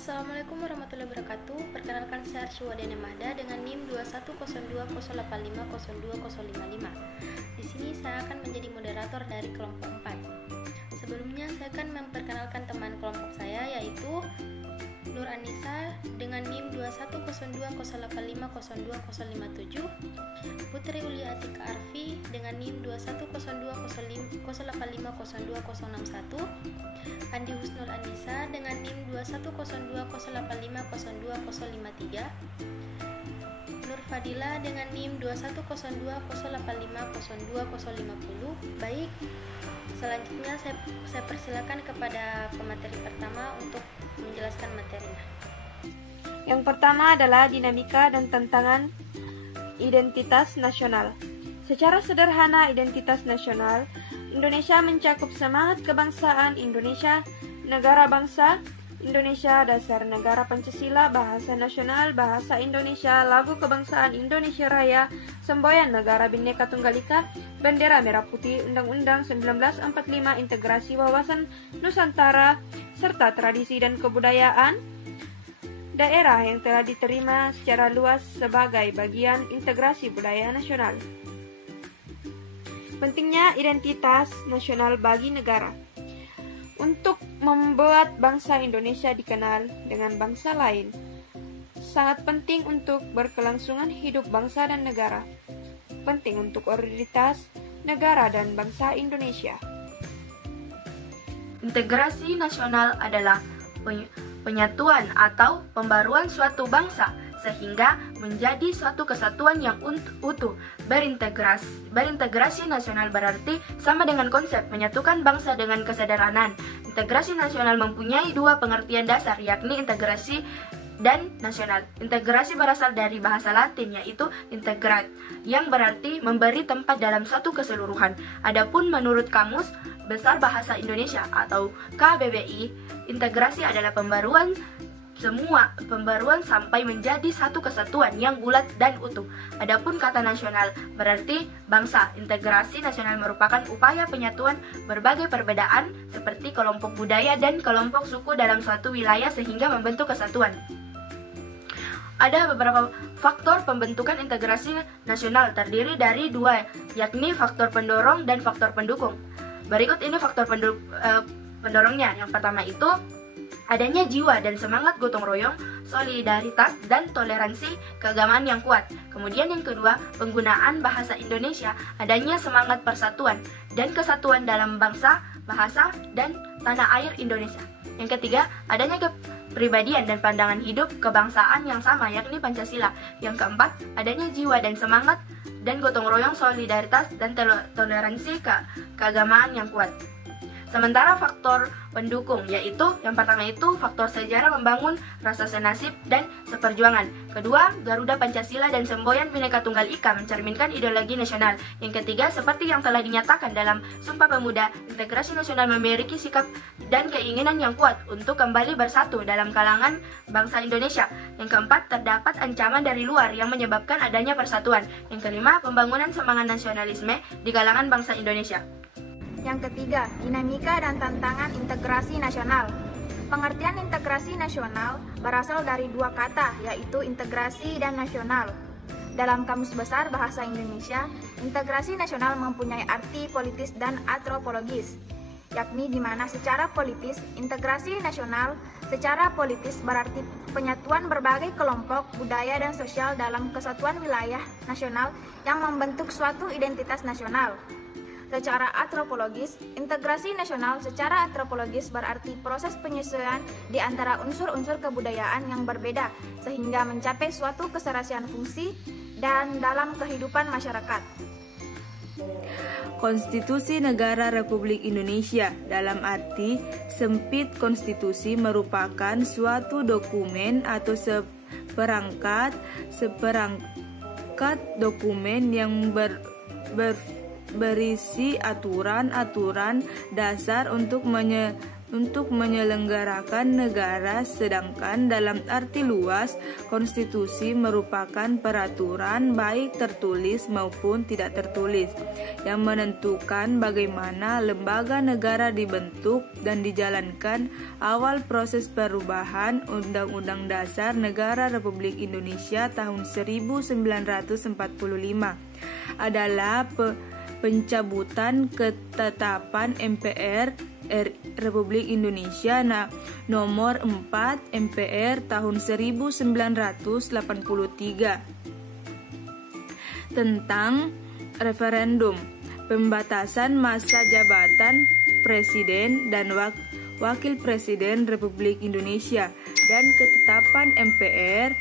Assalamualaikum warahmatullahi wabarakatuh. Perkenalkan saya Arsyiwadya Mahda dengan NIM 2102085020555. Di sini saya akan menjadi moderator dari kelompok 4. Sebelumnya saya akan memperkenalkan teman kelompok saya, yaitu Nur Anissa dengan NIM 2102085020057, Putri Uli Atika Arfi dengan NIM 2102085020061, Andi Husnul Anissa dengan NIM 2102085020053, Nur Fadila dengan NIM 2102085020050. Baik, selanjutnya saya persilakan kepada pemateri pertama untuk menjelaskan materinya. Yang pertama adalah dinamika dan tantangan identitas nasional. Secara sederhana, identitas nasional Indonesia mencakup semangat kebangsaan Indonesia, negara bangsa Indonesia, dasar negara Pancasila, bahasa nasional, bahasa Indonesia, lagu kebangsaan Indonesia Raya, semboyan negara Bhinneka Tunggal Ika, bendera merah putih, Undang-Undang 1945, integrasi wawasan Nusantara, serta tradisi dan kebudayaan daerah yang telah diterima secara luas sebagai bagian integrasi budaya nasional. Pentingnya identitas nasional bagi negara. Untuk membuat bangsa Indonesia dikenal dengan bangsa lain, sangat penting untuk berkelangsungan hidup bangsa dan negara. Penting untuk originalitas negara dan bangsa Indonesia. Integrasi nasional adalah penyatuan atau pembaruan suatu bangsa sehingga menjadi suatu kesatuan yang utuh. Berintegrasi nasional berarti sama dengan konsep menyatukan bangsa dengan kesederhanaan. Integrasi nasional mempunyai dua pengertian dasar, yakni integrasi dan nasional. Integrasi berasal dari bahasa Latin, yaitu integrat, yang berarti memberi tempat dalam satu keseluruhan. Adapun menurut Kamus Besar Bahasa Indonesia atau KBBI, integrasi adalah pembaruan sampai menjadi satu kesatuan yang bulat dan utuh. Adapun kata nasional berarti bangsa. Integrasi nasional merupakan upaya penyatuan berbagai perbedaan seperti kelompok budaya dan kelompok suku dalam suatu wilayah sehingga membentuk kesatuan. Ada beberapa faktor pembentukan integrasi nasional, terdiri dari dua, yakni faktor pendorong dan faktor pendukung. Berikut ini faktor pendorongnya. Yang pertama itu adanya jiwa dan semangat gotong royong, solidaritas, dan toleransi keagamaan yang kuat. Kemudian yang kedua, penggunaan bahasa Indonesia, adanya semangat persatuan dan kesatuan dalam bangsa, bahasa, dan tanah air Indonesia. Yang ketiga, adanya kepribadian dan pandangan hidup kebangsaan yang sama, yakni Pancasila. Yang keempat, adanya jiwa dan semangat dan gotong royong, solidaritas, dan toleransi keagamaan yang kuat. Sementara faktor pendukung, yaitu yang pertama itu faktor sejarah membangun rasa senasib dan seperjuangan. Kedua, Garuda Pancasila dan semboyan Bhinneka Tunggal Ika mencerminkan ideologi nasional. Yang ketiga, seperti yang telah dinyatakan dalam Sumpah Pemuda, integrasi nasional memiliki sikap dan keinginan yang kuat untuk kembali bersatu dalam kalangan bangsa Indonesia. Yang keempat, terdapat ancaman dari luar yang menyebabkan adanya persatuan. Yang kelima, pembangunan semangat nasionalisme di kalangan bangsa Indonesia. Yang ketiga, dinamika dan tantangan integrasi nasional. Pengertian integrasi nasional berasal dari dua kata, yaitu integrasi dan nasional. Dalam Kamus Besar Bahasa Indonesia, integrasi nasional mempunyai arti politis dan antropologis, yakni di mana secara politis, integrasi nasional secara politis berarti penyatuan berbagai kelompok, budaya, dan sosial dalam kesatuan wilayah nasional yang membentuk suatu identitas nasional. Secara antropologis, integrasi nasional secara antropologis berarti proses penyesuaian di antara unsur-unsur kebudayaan yang berbeda sehingga mencapai suatu keserasian fungsi dan dalam kehidupan masyarakat. Konstitusi Negara Republik Indonesia dalam arti sempit, konstitusi merupakan suatu dokumen atau seperangkat dokumen yang berisi aturan-aturan dasar untuk untuk menyelenggarakan negara, sedangkan dalam arti luas, konstitusi merupakan peraturan baik tertulis maupun tidak tertulis yang menentukan bagaimana lembaga negara dibentuk dan dijalankan. Awal proses perubahan Undang-Undang Dasar Negara Republik Indonesia tahun 1945 adalah pencabutan ketetapan MPR Republik Indonesia nomor 4 MPR tahun 1983 tentang referendum, pembatasan masa jabatan Presiden dan Wakil Presiden Republik Indonesia, dan ketetapan MPR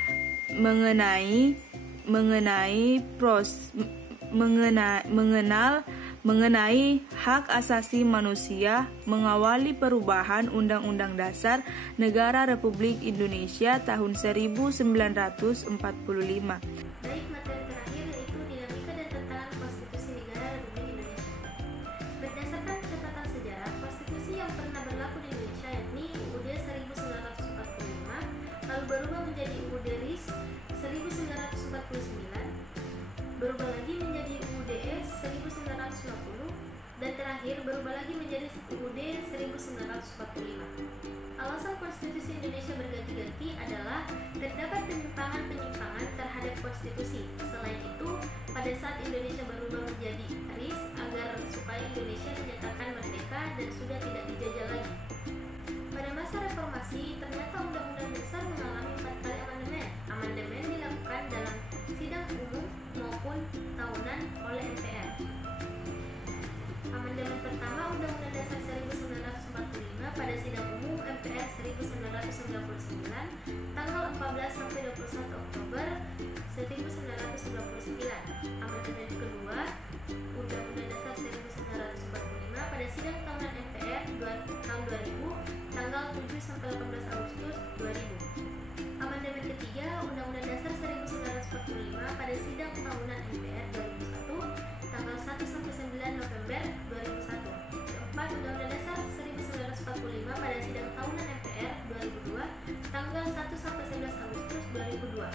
mengenai hak asasi manusia, mengawali perubahan Undang-Undang Dasar Negara Republik Indonesia tahun 1945. Baik, materi terakhir yaitu dinamika dan tantangan konstitusi negara Republik Indonesia. Berdasarkan catatan sejarah, konstitusi yang pernah berlaku di Indonesia yakni UUD 1945, lalu berubah menjadi UUD RIS 1949, berubah lagi menjadi UUD 1950, dan terakhir berubah lagi menjadi UUD 1945. Alasan konstitusi Indonesia berganti-ganti adalah terdapat penyimpangan-penyimpangan terhadap konstitusi. Selain itu, pada saat Indonesia berubah menjadi RIS agar supaya Indonesia dinyatakan merdeka dan sudah tidak dijajah lagi. Pada masa reformasi, ternyata Undang-Undang Dasar mengalami 4 kali amandemen. Amandemen dilakukan dalam sidang umum maupun tahunan oleh MPR. Amandemen pertama Undang-Undang Dasar 1945 pada sidang umum MPR 1999 tanggal 14 sampai 21 Oktober 1999. Amandemen kedua Undang-Undang Dasar 1945 pada sidang tahunan MPR tahun 2000 tanggal 7 sampai 18 Agustus 2000. Amandemen ketiga Undang-Undang Dasar 1945 pada sidang tahunan MPR 2001 tanggal 1 sampai 9 November 2001. Keempat, Undang-Undang Dasar 1945 pada sidang tahunan MPR 2002 tanggal 1 sampai 11 Agustus 2002.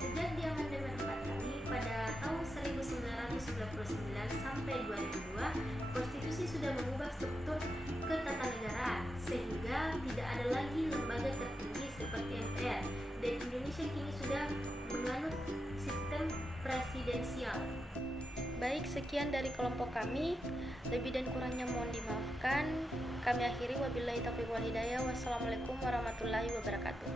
Sejak diamandemen 4 kali pada tahun 1999 sampai 2002, konstitusi sudah mengubah struktur ketatanegaraan sehingga tidak ada lagi lembaga tertinggi seperti MPR, dan Indonesia kini sudah menganut sistem presidensial. Baik, sekian dari kelompok kami. Lebih dan kurangnya mohon dimaafkan. Kami akhiri, wabillahi taufiq wal hidayah. Wassalamualaikum warahmatullahi wabarakatuh.